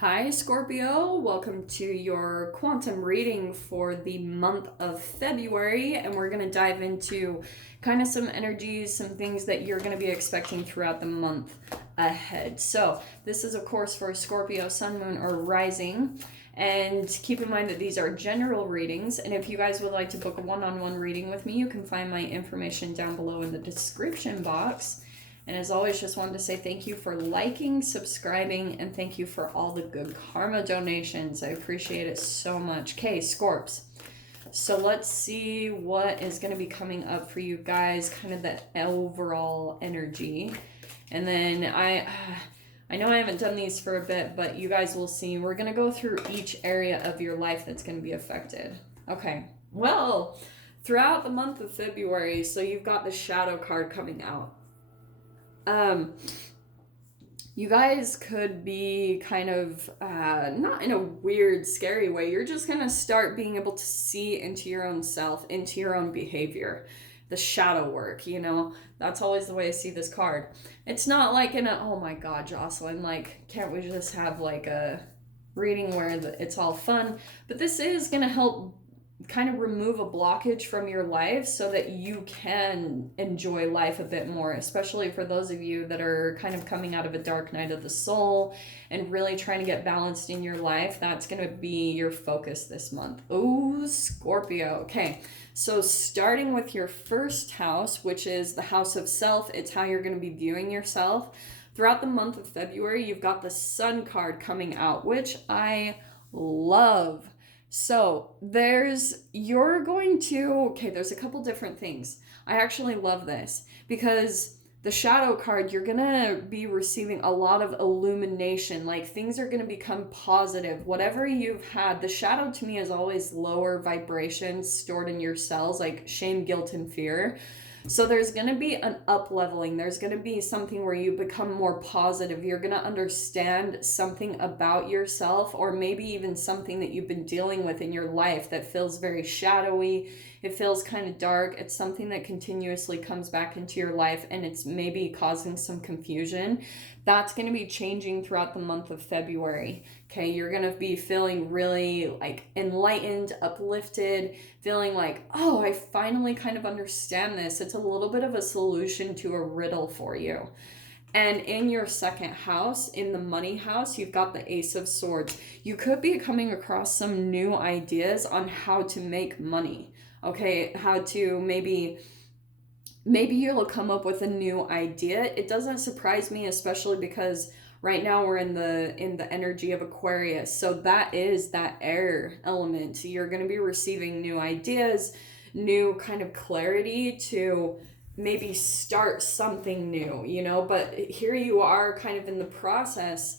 Hi, Scorpio. Welcome to your quantum reading for the month of February. And we're going to dive into kind of some energies, some things that you're going to be expecting throughout the month ahead. So, this is, of course, for Scorpio, Sun, Moon, or Rising. And keep in mind that these are general readings. And if you guys would like to book a one-on-one reading with me, you can find my information down below in the description box. And as always, just wanted to say thank you for liking, subscribing, and thank you for all the good karma donations. I appreciate it so much. Okay, Scorps. So let's see what is going to be coming up for you guys, kind of the overall energy. And then I know I haven't done these for a bit, but you guys will see. We're going to go through each area of your life that's going to be affected. Okay, well, throughout the month of February, so you've got the shadow card coming out. You guys could be kind of, not in a weird, scary way. You're just going to start being able to see into your own self, into your own behavior, the shadow work, that's always the way I see this card. It's not like oh my God, Jocelyn, like, can't we just have like a reading where it's all fun? But this is going to help kind of remove a blockage from your life so that you can enjoy life a bit more, especially for those of you that are kind of coming out of a dark night of the soul and really trying to get balanced in your life. That's going to be your focus this month. Oh, Scorpio. Okay, so starting with your first house, which is the house of self, it's how you're going to be viewing yourself. Throughout the month of February, you've got the Sun card coming out, which I love. So there's a couple different things. I actually love this because the shadow card, you're going to be receiving a lot of illumination, like things are going to become positive. Whatever you've had, the shadow to me is always lower vibrations stored in your cells, like shame, guilt, and fear. So there's going to be an up-leveling. There's going to be something where you become more positive. You're going to understand something about yourself, or maybe even something that you've been dealing with in your life that feels very shadowy. It feels kind of dark. It's something that continuously comes back into your life, and it's maybe causing some confusion. That's going to be changing throughout the month of February. Okay, you're going to be feeling really like enlightened, uplifted, feeling like, oh, I finally kind of understand this. It's a little bit of a solution to a riddle for you. And in your second house, in the money house, you've got the Ace of Swords. You could be coming across some new ideas on how to make money. Okay, how to maybe you'll come up with a new idea. It doesn't surprise me, especially because right now we're in the energy of Aquarius. So that is that air element. You're going to be receiving new ideas, new kind of clarity to maybe start something new, but here you are kind of in the process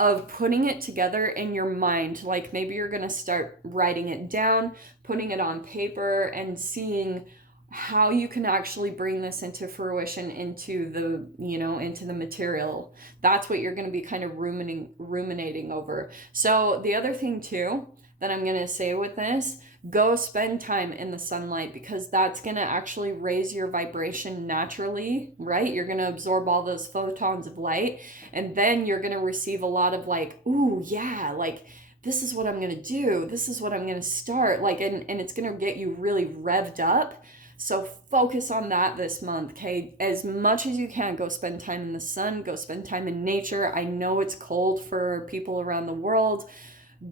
of putting it together in your mind. Like maybe you're going to start writing it down, putting it on paper, and seeing how you can actually bring this into fruition, into the material. That's what you're going to be kind of ruminating over. So the other thing too that I'm going to say with this, go spend time in the sunlight, because that's going to actually raise your vibration naturally, right? You're going to absorb all those photons of light, and then you're going to receive a lot of like, ooh, yeah, like this is what I'm going to do. This is what I'm going to start. Like, and it's going to get you really revved up. So focus on that this month, okay? As much as you can, go spend time in the sun, go spend time in nature. I know it's cold for people around the world.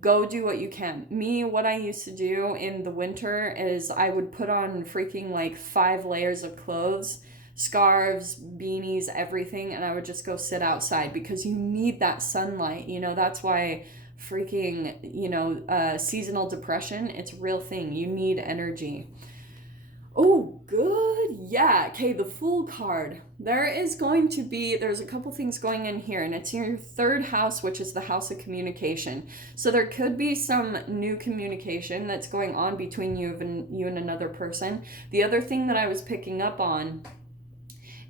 Go do what you can. Me, what I used to do in the winter is I would put on freaking like 5 layers of clothes, scarves, beanies, everything, and I would just go sit outside because you need that sunlight. That's why freaking, seasonal depression, it's a real thing. You need energy. Oh, good. Yeah. Okay, the Fool card. There's a couple things going in here, and it's in your third house, which is the house of communication. So there could be some new communication that's going on between you and another person. The other thing that I was picking up on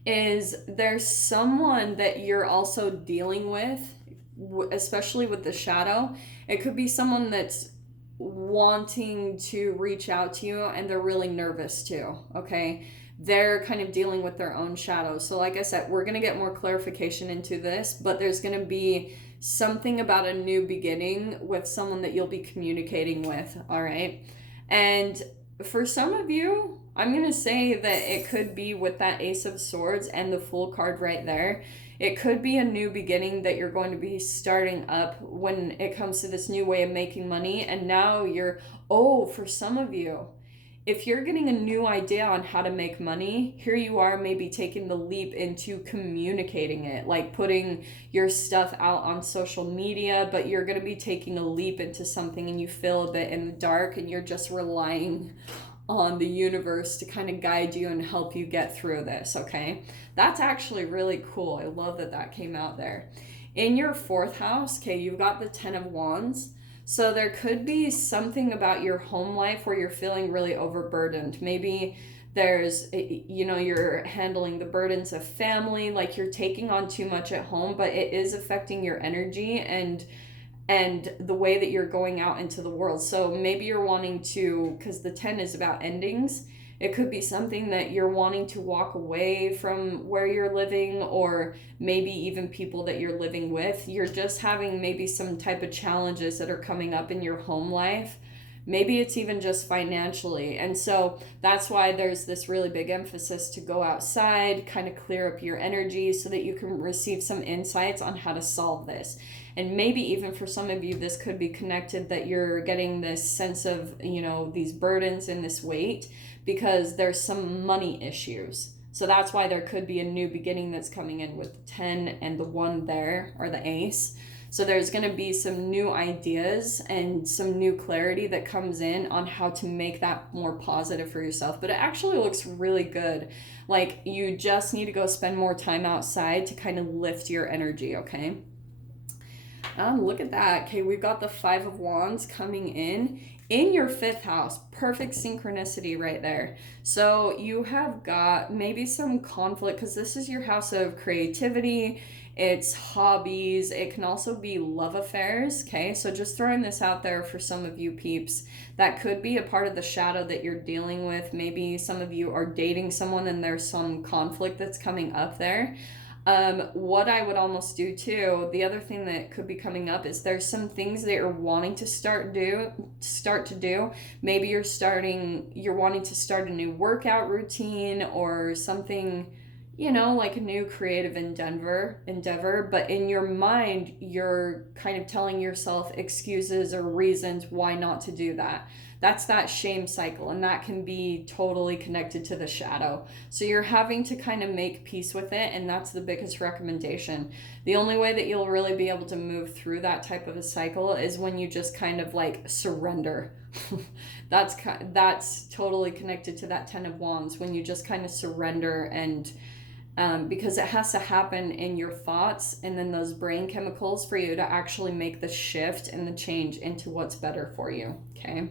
is there's someone that you're also dealing with, especially with the shadow. It could be someone that's wanting to reach out to you, and they're really nervous too, okay? They're kind of dealing with their own shadows. So like I said, we're going to get more clarification into this, but there's going to be something about a new beginning with someone that you'll be communicating with, all right? And for some of you, I'm going to say that it could be with that Ace of Swords and the Fool card right there. It could be a new beginning that you're going to be starting up when it comes to this new way of making money. And now for some of you, if you're getting a new idea on how to make money, here you are maybe taking the leap into communicating it, like putting your stuff out on social media, but you're going to be taking a leap into something and you feel a bit in the dark and you're just relying on the universe to kind of guide you and help you get through this, okay? That's actually really cool. I love that that came out there. In your 4th house, okay, you've got the 10 of Wands. So there could be something about your home life where you're feeling really overburdened. Maybe there's, you're handling the burdens of family, like you're taking on too much at home, but it is affecting your energy and the way that you're going out into the world. So maybe you're wanting to, because the 10 is about endings, it could be something that you're wanting to walk away from where you're living, or maybe even people that you're living with. You're just having maybe some type of challenges that are coming up in your home life. Maybe it's even just financially. And so that's why there's this really big emphasis to go outside, kind of clear up your energy so that you can receive some insights on how to solve this. And maybe even for some of you, this could be connected that you're getting this sense of, these burdens and this weight because there's some money issues. So that's why there could be a new beginning that's coming in with the 10 and the 1 there, or the Ace. So there's going to be some new ideas and some new clarity that comes in on how to make that more positive for yourself. But it actually looks really good. Like you just need to go spend more time outside to kind of lift your energy, okay? Look at that. Okay, we've got the 5 of Wands coming in your 5th house. Perfect synchronicity right there. So you have got maybe some conflict because this is your house of creativity. It's hobbies. It can also be love affairs. Okay, so just throwing this out there for some of you peeps. That could be a part of the shadow that you're dealing with. Maybe some of you are dating someone and there's some conflict that's coming up there. What I would almost do too, the other thing that could be coming up is there's some things that you're wanting to start to do. Maybe you're wanting to start a new workout routine or something, like a new creative endeavor, but in your mind, you're kind of telling yourself excuses or reasons why not to do that. That's that shame cycle, and that can be totally connected to the shadow. So you're having to kind of make peace with it, and that's the biggest recommendation. The only way that you'll really be able to move through that type of a cycle is when you just kind of like surrender. That's totally connected to that 10 of Wands, when you just kind of surrender and because it has to happen in your thoughts and then those brain chemicals for you to actually make the shift and the change into what's better for you, okay?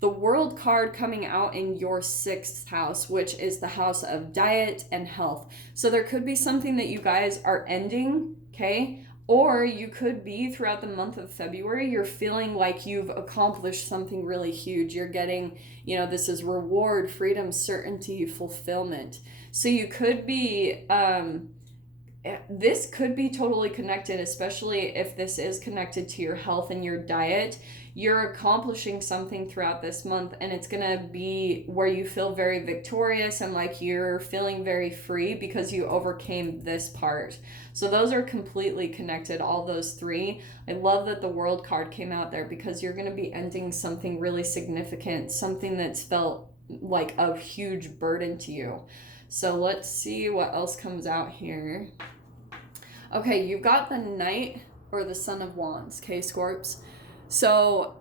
The World card coming out in your 6th house, which is the house of diet and health. So there could be something that you guys are ending, okay? Or you could be throughout the month of February, you're feeling like you've accomplished something really huge. You're getting, this is reward, freedom, certainty, fulfillment. So you could be, this could be totally connected, especially if this is connected to your health and your diet. You're accomplishing something throughout this month, and it's gonna be where you feel very victorious and like you're feeling very free because you overcame this part. So those are completely connected, all those 3. I love that the World card came out there because you're gonna be ending something really significant, something that's felt like a huge burden to you. So let's see what else comes out here. Okay, you've got the Knight or the Son of Wands, okay, Scorps? So,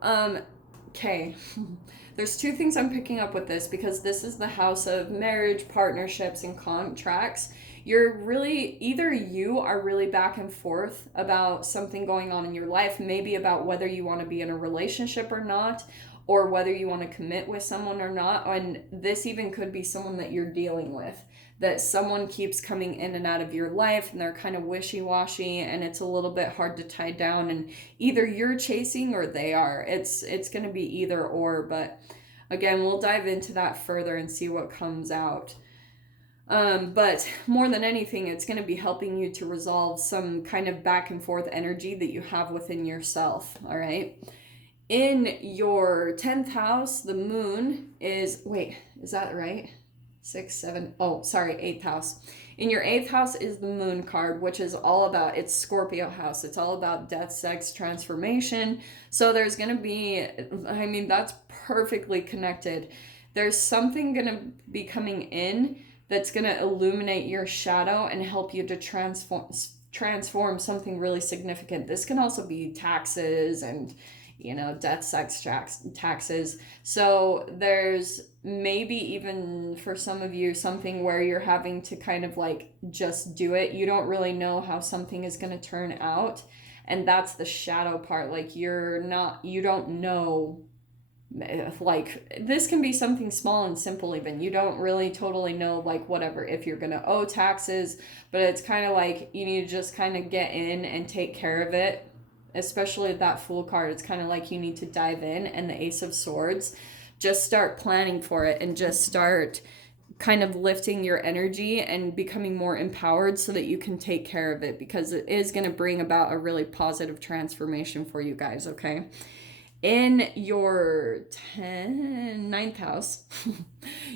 okay, there's 2 things I'm picking up with this because this is the house of marriage, partnerships, and contracts. Either you are really back and forth about something going on in your life, maybe about whether you want to be in a relationship or not, or whether you want to commit with someone or not. And this even could be someone that you're dealing with, that someone keeps coming in and out of your life and they're kind of wishy-washy and it's a little bit hard to tie down, and either you're chasing or they are. It's going to be either or, but again, we'll dive into that further and see what comes out. But more than anything, it's going to be helping you to resolve some kind of back and forth energy that you have within yourself. All right. In your 10th house, the moon is, wait, is that right? 6, 7, oh, sorry, 8th house. In your 8th house is the moon card, which is all about, it's Scorpio house. It's all about death, sex, transformation. So there's going to be, I mean, that's perfectly connected. There's something going to be coming in that's going to illuminate your shadow and help you to transform something really significant. This can also be taxes and, death, sex, taxes. So there's maybe even for some of you something where you're having to kind of like just do it. You don't really know how something is going to turn out. And that's the shadow part. Like you don't know, like this can be something small and simple. Even you don't really totally know, like whatever, if you're gonna owe taxes, but it's kind of like you need to just kind of get in and take care of it. Especially that Fool card, it's kind of like you need to dive in. And the Ace of Swords, just start planning for it and just start kind of lifting your energy and becoming more empowered so that you can take care of it, because it is going to bring about a really positive transformation for you guys. Okay. In your ninth house,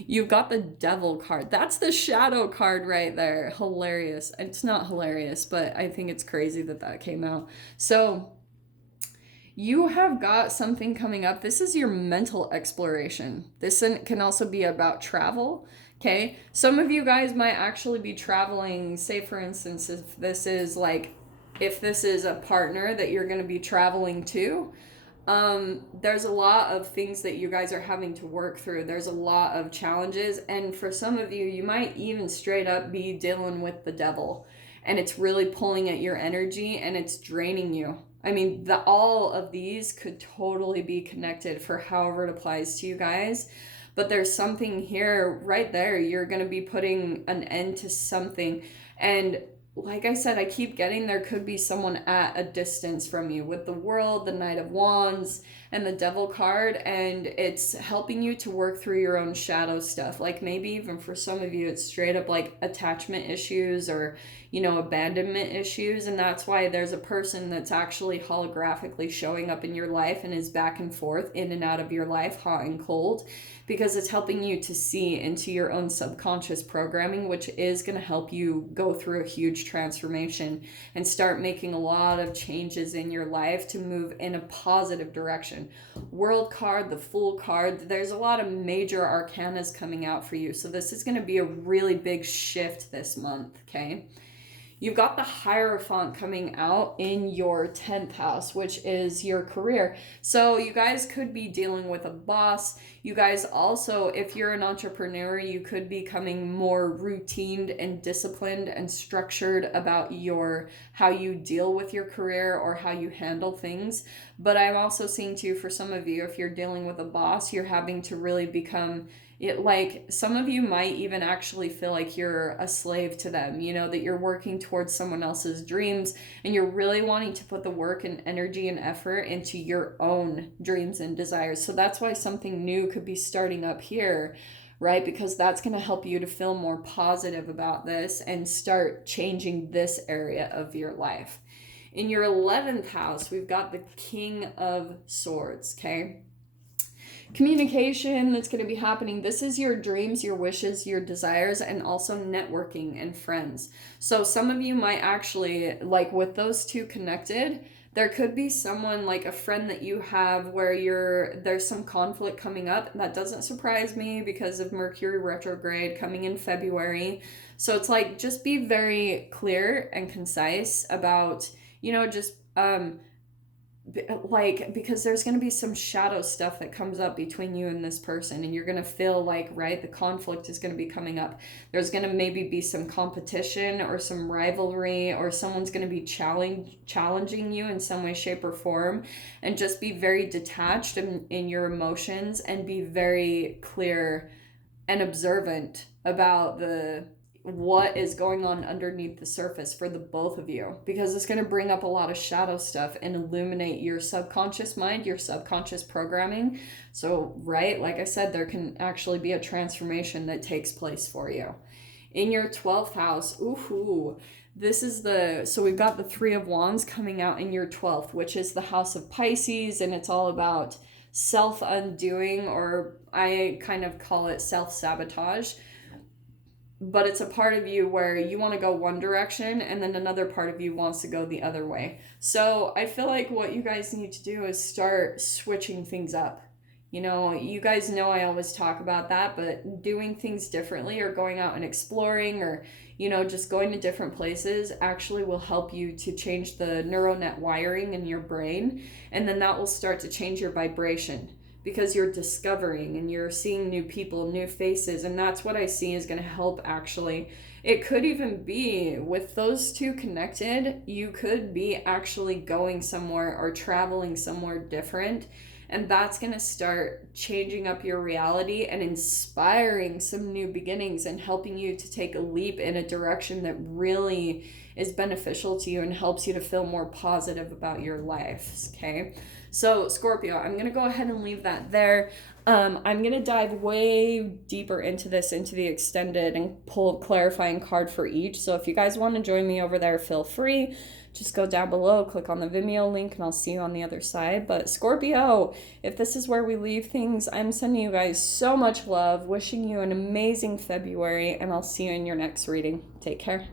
you've got the Devil card. That's the shadow card right there. Hilarious. It's not hilarious, but I think it's crazy that came out. So you have got something coming up. This is your mental exploration. This can also be about travel. Okay. Some of you guys might actually be traveling. Say, for instance, if this is a partner that you're going to be traveling to, there's a lot of things that you guys are having to work through. There's a lot of challenges. And for some of you, you might even straight up be dealing with the devil. And it's really pulling at your energy and it's draining you. I mean, all of these could totally be connected for however it applies to you guys. But there's something here right there. You're going to be putting an end to something. And like I said, I keep getting there could be someone at a distance from you with the World, the Knight of Wands, and the Devil card, and it's helping you to work through your own shadow stuff. Like maybe even for some of you, it's straight up like attachment issues or, abandonment issues, and that's why there's a person that's actually holographically showing up in your life and is back and forth in and out of your life, hot and cold, because it's helping you to see into your own subconscious programming, which is going to help you go through a huge transformation and start making a lot of changes in your life to move in a positive direction. World card, the Fool card, there's a lot of major arcanas coming out for you. So this is going to be a really big shift this month, okay? You've got the Hierophant coming out in your 10th house, which is your career. So you guys could be dealing with a boss. You guys also, if you're an entrepreneur, you could be becoming more routined and disciplined and structured about how you deal with your career or how you handle things. But I'm also seeing too, for some of you, if you're dealing with a boss, you're having to really become like some of you might even actually feel like you're a slave to them, that you're working towards someone else's dreams and you're really wanting to put the work and energy and effort into your own dreams and desires. So that's why something new could be starting up here, right? Because that's going to help you to feel more positive about this and start changing this area of your life. In your 11th house, we've got the King of Swords, okay? Communication that's going to be happening. This is your dreams, your wishes, your desires, and also networking and friends. So some of you might actually, like with those two connected, there could be someone like a friend that you have where there's some conflict coming up. That doesn't surprise me because of Mercury retrograde coming in February. So it's like, just be very clear and concise about, because there's going to be some shadow stuff that comes up between you and this person, and you're going to feel like, right, the conflict is going to be coming up. There's going to maybe be some competition or some rivalry, or someone's going to be challenging you in some way, shape, or form. And just be very detached in your emotions and be very clear and observant about what is going on underneath the surface for the both of you, because it's going to bring up a lot of shadow stuff and illuminate your subconscious mind, your subconscious programming. So, right, like I said, there can actually be a transformation that takes place for you. In your 12th house, ooh, this is so we've got the Three of Wands coming out in your 12th, which is the house of Pisces, and it's all about self-undoing, or I kind of call it self-sabotage. But it's a part of you where you want to go one direction and then another part of you wants to go the other way. So I feel like what you guys need to do is start switching things up. You know, you guys know I always talk about that, but doing things differently or going out and exploring, or, you know, just going to different places actually will help you to change the neural net wiring in your brain. And then that will start to change your vibration, because you're discovering and you're seeing new people, new faces, and that's what I see is going to help. Actually, it could even be with those two connected, you could be actually going somewhere or traveling somewhere different, and that's going to start changing up your reality and inspiring some new beginnings and helping you to take a leap in a direction that really is beneficial to you and helps you to feel more positive about your life. Okay, so Scorpio, I'm going to go ahead and leave that there. I'm going to dive way deeper into this, into the extended, and pull a clarifying card for each. So if you guys want to join me over there, feel free. Just go down below, click on the Vimeo link, and I'll see you on the other side. But Scorpio, if this is where we leave things, I'm sending you guys so much love, wishing you an amazing February, and I'll see you in your next reading. Take care.